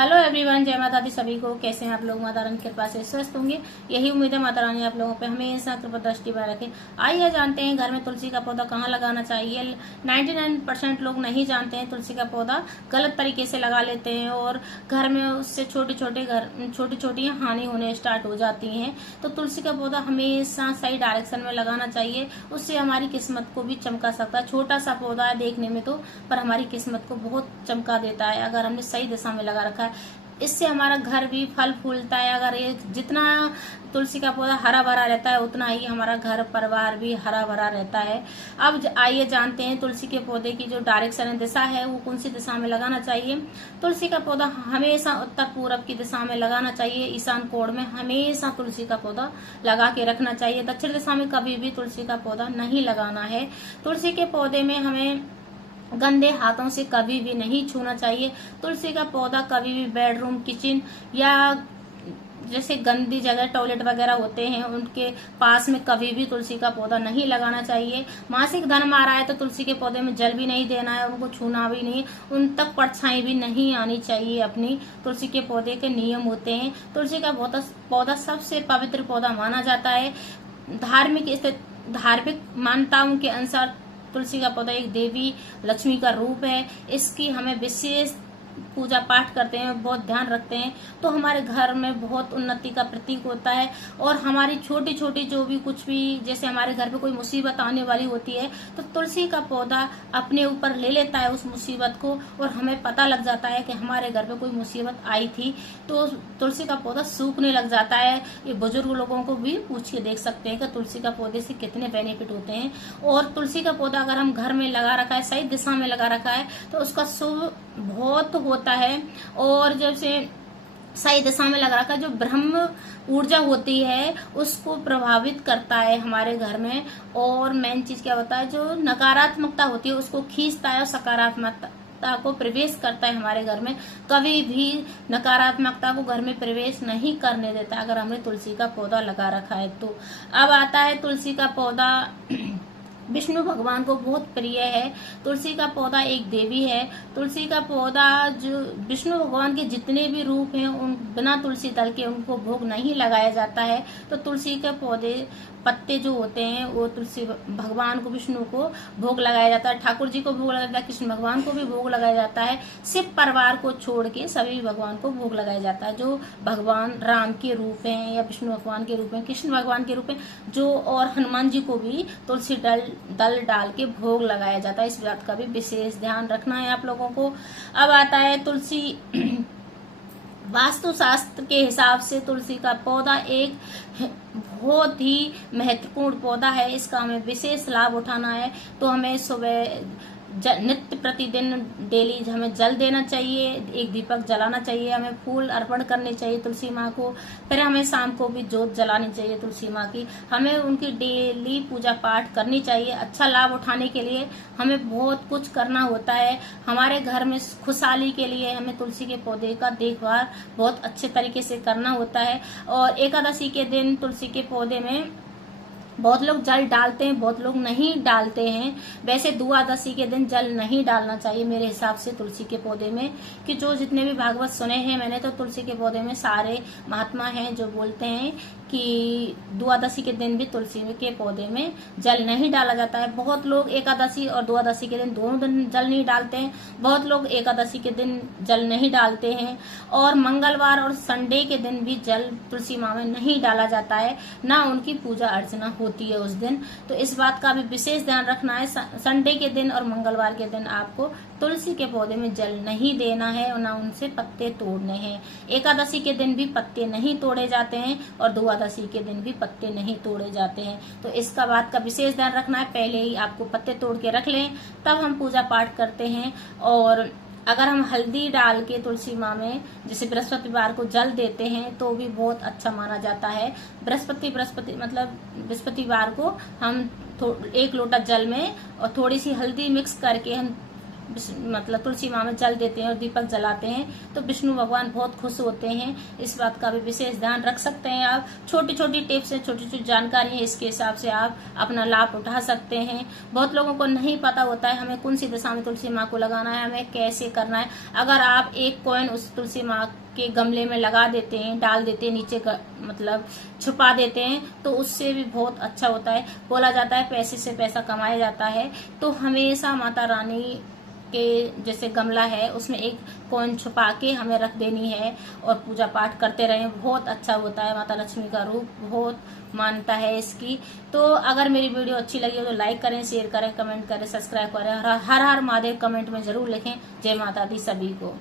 Hello everyone, जय माता दी सभी को। कैसे हैं आप लोग? माता रानी की कृपा से स्वस्थ होंगे, यही उम्मीद है माता रानी आप लोगों पे हमेशा कृपा दृष्टि बनाए रखे। आइए जानते हैं घर में तुलसी का पौधा कहाँ लगाना चाहिए। 99% लोग नहीं जानते हैं, तुलसी का पौधा गलत तरीके से लगा लेते हैं और घर में उससे छोटी छोटी हानि होने स्टार्ट हो जाती है। तो तुलसी का पौधा हमेशा सही डायरेक्शन में लगाना चाहिए, उससे हमारी किस्मत को भी चमका सकता है। छोटा सा पौधा है देखने में तो, पर हमारी किस्मत को बहुत चमका देता है अगर हमने सही दिशा में लगा रखा है। इससे हमारा घर भी फल फूलता है। अगर ये जितना तुलसी का पौधा हरा भरा रहता है उतना ही हमारा घर परिवार भी हरा भरा रहता है। अब आइए जानते हैं तुलसी के पौधे की जो डायरेक्शन दिशा है वो कौन सी दिशा में लगाना चाहिए। तुलसी का पौधा हमेशा उत्तर पूर्व की दिशा में लगाना चाहिए। ईशान कोण में हमेशा तुलसी का पौधा लगा के रखना चाहिए। दक्षिण दिशा में कभी भी तुलसी का पौधा नहीं लगाना है। तुलसी के पौधे में हमें गंदे हाथों से कभी भी नहीं छूना चाहिए। तुलसी का पौधा कभी भी बेडरूम, किचन या जैसे गंदी जगह टॉयलेट वगैरह होते हैं उनके पास में कभी भी तुलसी का पौधा नहीं लगाना चाहिए। मासिक धर्म आ रहा है तो तुलसी के पौधे में जल भी नहीं देना है, उनको छूना भी नहीं, उन तक परछाई भी नहीं आनी चाहिए। अपनी तुलसी के पौधे के नियम होते हैं। तुलसी का पौधा सबसे पवित्र पौधा माना जाता है। धार्मिक मान्यताओं के अनुसार तुलसी का पौधा एक देवी लक्ष्मी का रूप है। इसकी हमें विशेष पूजा पाठ करते हैं, बहुत ध्यान रखते हैं तो हमारे घर में बहुत उन्नति का प्रतीक होता है। और हमारी छोटी छोटी जो भी कुछ भी, जैसे हमारे घर पे कोई मुसीबत आने वाली होती है तो तुलसी का पौधा अपने ऊपर ले लेता है उस मुसीबत को, और हमें पता लग जाता है कि हमारे घर पे कोई मुसीबत आई थी। तो तुलसी का पौधा सूखने लग जाता है। ये बुजुर्ग लोगों को भी पूछ के देख सकते हैं कि तुलसी का पौधे से कितने बेनिफिट होते हैं। और तुलसी का पौधा अगर हम घर में लगा रखा है, सही दिशा में लगा रखा है तो उसका शुभ बहुत होता है। और जैसे सही दिशा में लगा रखा है, जो ब्रह्म ऊर्जा होती है उसको प्रभावित करता है हमारे घर में। और मेन चीज क्या होता है, जो नकारात्मकता होती है उसको खींचता है और सकारात्मकता को प्रवेश करता है हमारे घर में। कभी भी नकारात्मकता को घर में प्रवेश नहीं करने देता अगर हमने तुलसी का पौधा लगा रखा है तो। अब आता है तुलसी का पौधा विष्णु भगवान को बहुत प्रिय है। तुलसी का पौधा एक देवी है। तुलसी का पौधा जो विष्णु भगवान के जितने भी रूप हैं उन बिना तुलसी दल के उनको भोग नहीं लगाया जाता है। तो तुलसी के पौधे पत्ते जो होते हैं वो तुलसी भगवान को, विष्णु को भोग लगाया जाता है, ठाकुर जी को भोग लगाया जाता है, कृष्ण भगवान को भी भोग लगाया जाता है। शिव परिवार को छोड़ के सभी भगवान को भोग लगाया जाता है। जो भगवान राम के रूप हैं या विष्णु भगवान के रूप हैं, कृष्ण भगवान के रूप हैं जो, और हनुमान जी को भी तुलसी दल डाल के भोग लगाया जाता है। इस बात का भी विशेष ध्यान रखना है आप लोगों को। अब आता है तुलसी वास्तुशास्त्र के हिसाब से तुलसी का पौधा एक बहुत ही महत्वपूर्ण पौधा है। इसका हमें विशेष लाभ उठाना है तो हमें सुबह नित्य प्रतिदिन डेली हमें जल देना चाहिए, एक दीपक जलाना चाहिए, हमें फूल अर्पण करने चाहिए तुलसी माँ को। फिर हमें शाम को भी जोत जलानी चाहिए तुलसी माँ की। हमें उनकी डेली पूजा पाठ करनी चाहिए। अच्छा लाभ उठाने के लिए हमें बहुत कुछ करना होता है। हमारे घर में खुशहाली के लिए हमें तुलसी के पौधे का देखभाल बहुत अच्छे तरीके से करना होता है। और एकादशी के दिन तुलसी के पौधे में बहुत लोग जल डालते हैं, बहुत लोग नहीं डालते हैं। वैसे द्वादशी के दिन जल नहीं डालना चाहिए मेरे हिसाब से तुलसी के पौधे में, कि जो जितने भी भागवत सुने हैं मैंने तो तुलसी के पौधे में सारे महात्मा हैं जो बोलते हैं कि द्वादशी के दिन भी तुलसी के पौधे में जल नहीं डाला जाता है। बहुत लोग एकादशी और द्वादशी के दिन दोनों दिन जल नहीं डालते हैं। बहुत लोग एकादशी के दिन जल नहीं डालते हैं और मंगलवार और संडे के दिन भी जल तुलसी माँ में नहीं डाला जाता है, ना उनकी पूजा अर्चना होती है उस दिन। तो इस बात का भी विशेष ध्यान रखना है। संडे के दिन और मंगलवार के दिन आपको तुलसी के पौधे में जल नहीं देना है और ना उनसे पत्ते तोड़ने हैं। एकादशी के दिन भी पत्ते नहीं तोड़े जाते हैं और द्वादशी के दिन भी पत्ते नहीं तोड़े जाते हैं। तो इसका बात का विशेष ध्यान रखना है। पहले ही आपको पत्ते तोड़ के रख लें तब हम पूजा पाठ करते हैं। और अगर हम हल्दी डाल के तुलसी माँ में जैसे बृहस्पतिवार को जल देते हैं तो भी बहुत अच्छा माना जाता है। बृहस्पतिवार को हम 1 लोटा जल में और थोड़ी सी हल्दी मिक्स करके हम मतलब तुलसी माँ में जल देते हैं और दीपक जलाते हैं तो विष्णु भगवान बहुत खुश होते हैं। इस बात का भी विशेष ध्यान रख सकते हैं आप। छोटी छोटी टिप्स है, छोटी छोटी जानकारी है, इसके हिसाब से आप अपना लाभ उठा सकते हैं। बहुत लोगों को नहीं पता होता है हमें कौन सी दिशा में तुलसी माँ को लगाना है, हमें कैसे करना है। अगर आप एक कॉइन उस तुलसी माँ के गमले में लगा देते हैं, डाल देते हैं, नीचे मतलब छुपा देते हैं तो उससे भी बहुत अच्छा होता है। बोला जाता है पैसे से पैसा कमाया जाता है, तो हमेशा माता रानी के जैसे गमला है उसमें एक कॉइन छुपा के हमें रख देनी है और पूजा पाठ करते रहें, बहुत अच्छा होता है। माता लक्ष्मी का रूप बहुत मान्यता है इसकी। तो अगर मेरी वीडियो अच्छी लगी हो तो लाइक करें, शेयर करें, कमेंट करें, सब्सक्राइब करें। हर हर महादेव कमेंट में जरूर लिखें। जय माता दी सभी को।